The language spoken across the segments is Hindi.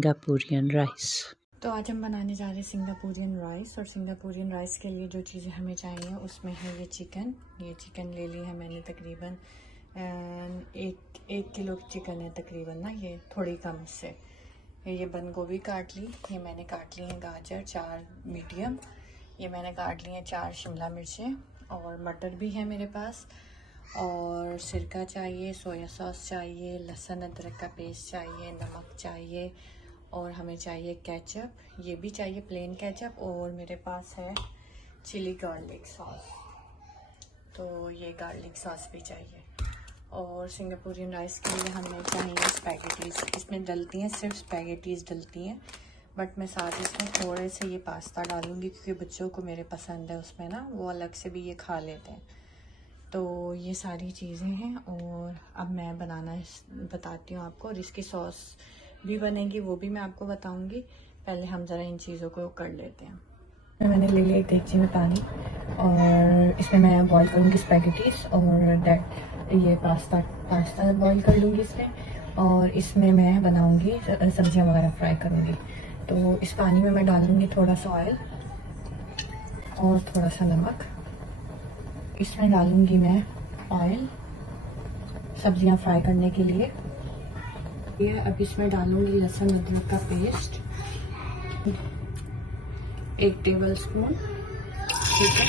Singaporean rice. तो आज हम बनाने जा रहे हैं सिंगापुरियन राइस। और सिंगापुरियन राइस के लिए जो चीज़ें हमें चाहिए उसमें है ये चिकन ले ली है मैंने तकरीबन एक किलो चिकन है तकरीबन ना, ये थोड़ी कम से। ये बंद गोभी काट ली, ये मैंने काट ली है गाजर 4 मीडियम, ये मैंने काट ली है 4 शिमला मिर्चें, और मटर भी है मेरे पास, और सिरका चाहिए, सोया सॉस चाहिए, लहसुन अदरक का पेस्ट चाहिए, नमक चाहिए, और हमें चाहिए केचप, ये भी चाहिए प्लेन केचप, और मेरे पास है चिली गार्लिक सॉस, तो ये गार्लिक सॉस भी चाहिए। और सिंगापुरियन राइस के लिए हमें चाहिए स्पैगेटीज़, इसमें डलती हैं सिर्फ स्पैगेटीज़ डलती हैं, बट मैं साथ इसमें थोड़े से ये पास्ता डालूँगी क्योंकि बच्चों को मेरे पसंद है उसमें ना, वो अलग से भी ये खा लेते हैं। तो ये सारी चीज़ें हैं, और अब मैं बनाना बताती हूँ आपको, और इसकी सॉस भी बनेगी वो भी मैं आपको बताऊँगी। पहले हम ज़रा इन चीज़ों को कर लेते हैं। मैंने ले लिया एक देगची में पानी, और इसमें मैं बॉईल करूँगी स्पैगेटीज़, और ये पास्ता बॉईल कर लूँगी इसमें, और इसमें मैं बनाऊँगी सब्जियाँ वगैरह फ्राई करूँगी। तो इस पानी में मैं डाल दूँगी थोड़ा सा ऑयल और थोड़ा सा नमक, इसमें डालूँगी मैं ऑयल सब्जियाँ फ्राई करने के लिए। ये अब इसमें डालूँगी लहसुन अदरक का पेस्ट 1 टेबल स्पून, ठीक है।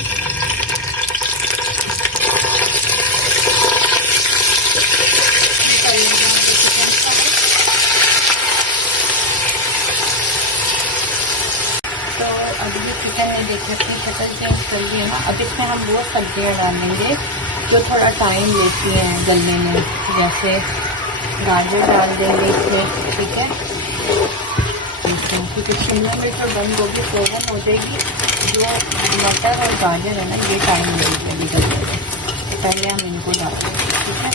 तो अब ये चिकन में देखिए अपनी शक्ल चेंज कर ली है ना। अब इसमें हम वो सब्जियाँ डालेंगे जो थोड़ा टाइम लेती हैं गलने में, जैसे गाजर डाल देंगे इसमें, ठीक है, क्योंकि शिमला मिर्च और बंद गोभी फ्रोजन हो जाएगी, जो मटर और गाजर है ना ये टाइम लेगी अभी गलने में, तो पहले हम इनको डाल देंगे, ठीक है।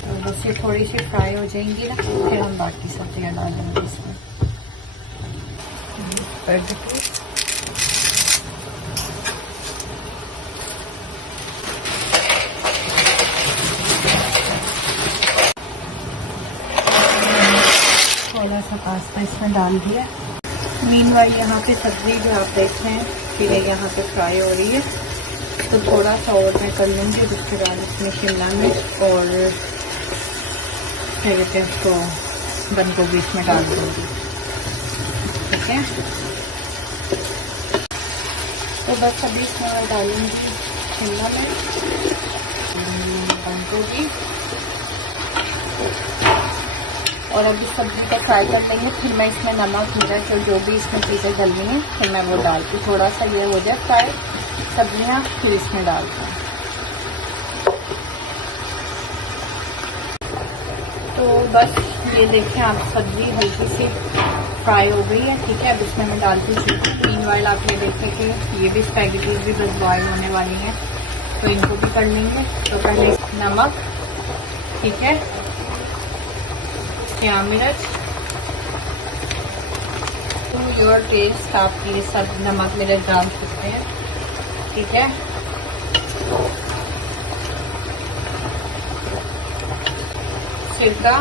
तो बस ये थोड़ी सी फ्राई हो जाएंगी ना, फिर हम बाकी सब्जियाँ डालेंगे इसमें। थोड़ा सा पास्ता इसमें डाल दिया। मीनवाइल यहाँ पे सब्जी जो आप देख रहे हैं फिर यहाँ पे फ्राई हो रही है, तो थोड़ा सा और मैं कर लूँगी। उसके बाद इसमें शिमला मिर्च और क्या कहते हैं उसको बंद गोभी इसमें डाल दूँगी, ठीक है। तो बस अभी इसमें मैं डालूँगी शिमला मिर्च, बंद गोभी, और अभी सब्जी को फ्राई कर लेंगे। फिर मैं इसमें नमक मिर्च और जो भी इसमें चीज़ें डलनी है फिर मैं वो डालती हूँ। थोड़ा सा ये हो जाए फ्राई सब्जियाँ, फिर इसमें डालती हूँ। तो बस ये देखें आप, सब्जी हल्की सी फ्राई हो गई है, ठीक है। अब इसमें मैं डालती हूँ चिकन। मीनवाइल आपने देखे कि ये भी स्पैगेटीज भी बस बॉयल होने वाली हैं, तो इनको भी कर लेंगे। तो पहले नमक, ठीक है, शिमला मिर्च, टू योर टेस्ट, आप ये सब नमक मिर्च डाल सकते हैं, ठीक है। सिरका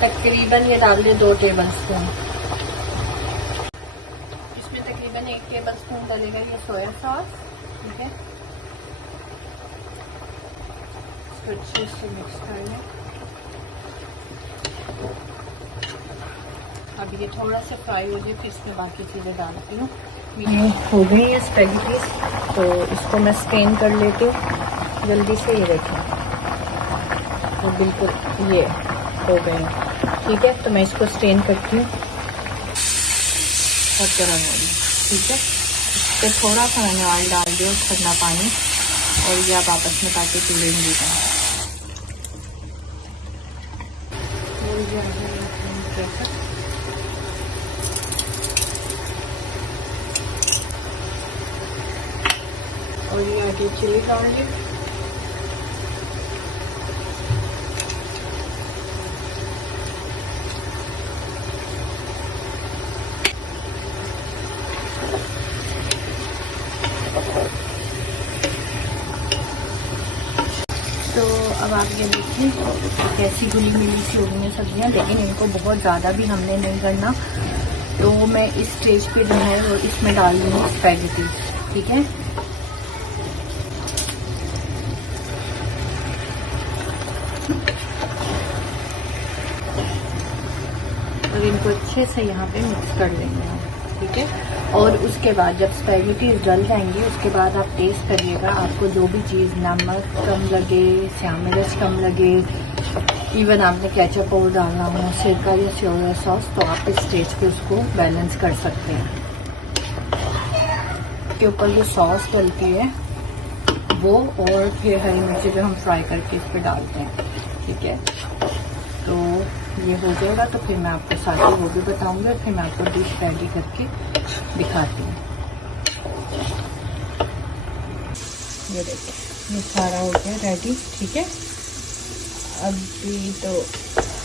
तकरीबन ये डाल दिए 2 टेबल स्पून, इसमें तकरीबन 1 टेबल स्पून डलेगा ये सोया सॉस, ठीक है। इसको अच्छे से मिक्स कर लें। अब ये थोड़ा सा फ्राई हो जाए फिर इसमें बाकी चीज़ें डालती हूँ। ये हो गई है स्पैगेटीज, तो इसको मैं स्टेन कर लेती हूँ जल्दी से। ये देखें तो बिल्कुल ये हो गए हैं, ठीक है। तो मैं इसको स्टेन करती हूँ और गर्म हो रही, ठीक है। इस पर थोड़ा सा मैंने ऑयल डाल दिया, ठंडा पानी, और ये आप आपस में ताकि चूल्हे और ये आगे चिली गार्लिक, तो अब आप ये देखिए कैसी घुली मिली सी हो गई हैं सब्जियाँ, लेकिन इनको बहुत ज़्यादा भी हमने नहीं करना। तो मैं इस स्टेज पे जो है वो इसमें डाल दूँगी स्पैगेटी, ठीक है। और इनको अच्छे से यहाँ पे मिक्स कर लेंगे हम, ठीक है। और उसके बाद जब स्पैगेटी गल जाएंगी उसके बाद आप टेस्ट करिएगा, आपको जो भी चीज़ नमक कम लगे, श्याम मिर्च कम लगे, इवन आपने केचप और डालना हो, सिरका या सोया सॉस, तो आप इस स्टेज पे उसको बैलेंस कर सकते हैं। के ऊपर जो सॉस डलती है वो, और फिर हरी मिर्ची जो हम फ्राई करके इस पर डालते हैं, ठीक है। तो ये हो जाएगा तो फिर मैं आपको साथ ही वो भी बताऊंगी, और फिर मैं आपको डिश रेडी करके दिखाती हूँ। ये देखिए ये सारा हो गया रेडी, ठीक है। अभी तो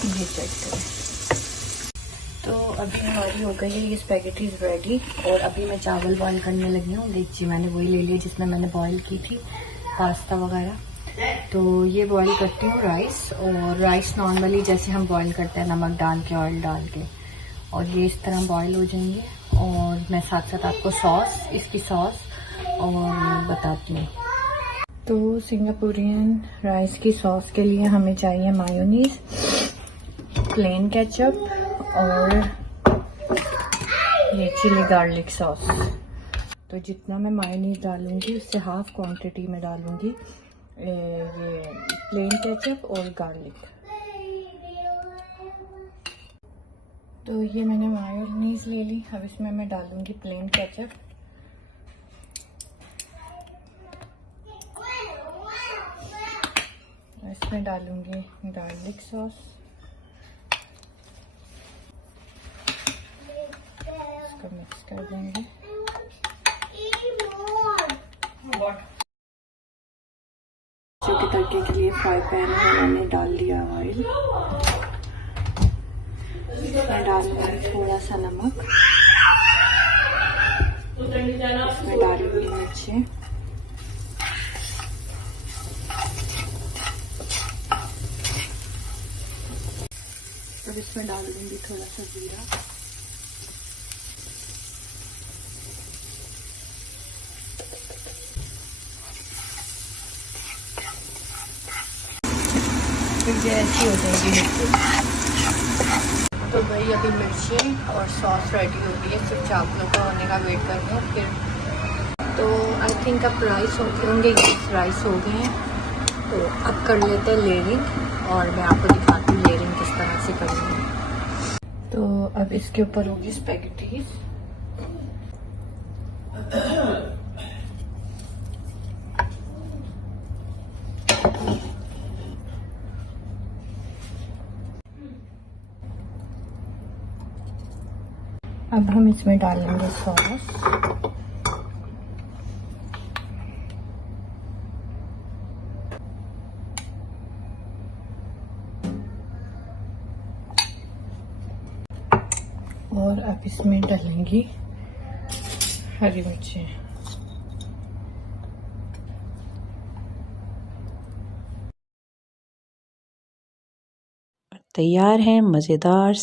ये चेक करें, तो अभी हमारी हो गई है ये स्पैगेटीज रेडी। और अभी मैं चावल बॉईल करने लगी हूँ। देखिए मैंने वही ले लिया जिसमें मैंने बॉईल की थी पास्ता वगैरह। तो ये बॉईल करती हूँ राइस, और राइस नॉर्मली जैसे हम बॉईल करते हैं नमक डाल के, ऑयल डाल के, और ये इस तरह बॉईल हो जाएंगे। और मैं साथ साथ आपको सॉस, इसकी सॉस और बताती हूँ। तो सिंगापुरियन राइस की सॉस के लिए हमें चाहिए मायोनीज, प्लेन केचप और ये चिली गार्लिक सॉस। तो जितना मैं मायोनीज डालूंगी उससे हाफ क्वांटिटी में डालूंगी ये प्लेन केचप और गार्लिक। तो ये मैंने मायोनीज ले ली, अब इसमें मैं डालूंगी प्लेन केचप, इसमें डालूंगी गार्लिक सॉस, इसको मिक्स कर देंगे। के तड़के के लिए फ्राई पैन में मैंने डाल दिया ऑयल, इसमें डालूंगी थोड़ा सा नमक, इसमें डालूंगी मिर्ची, अब इसमें डाल दूंगी थोड़ा सा जीरा, फिर ये ऐसी हो जाएगी। तो भाई अभी मिर्ची और सॉस रेडी हो गई है, सिर्फ चावलों का होने का वेट कर रहे हैं। फिर तो आई थिंक अब राइस होंगे, राइस हो गए हैं। तो अब कर लेते हैं लेयरिंग, और मैं आपको दिखाती हूँ लेयरिंग किस तरह से करनी है। तो अब इसके ऊपर होगी स्पैगेटीज। अब हम इसमें डालेंगे सॉस, और अब इसमें डालेंगी हरी मिर्ची। तैयार हैं मज़ेदार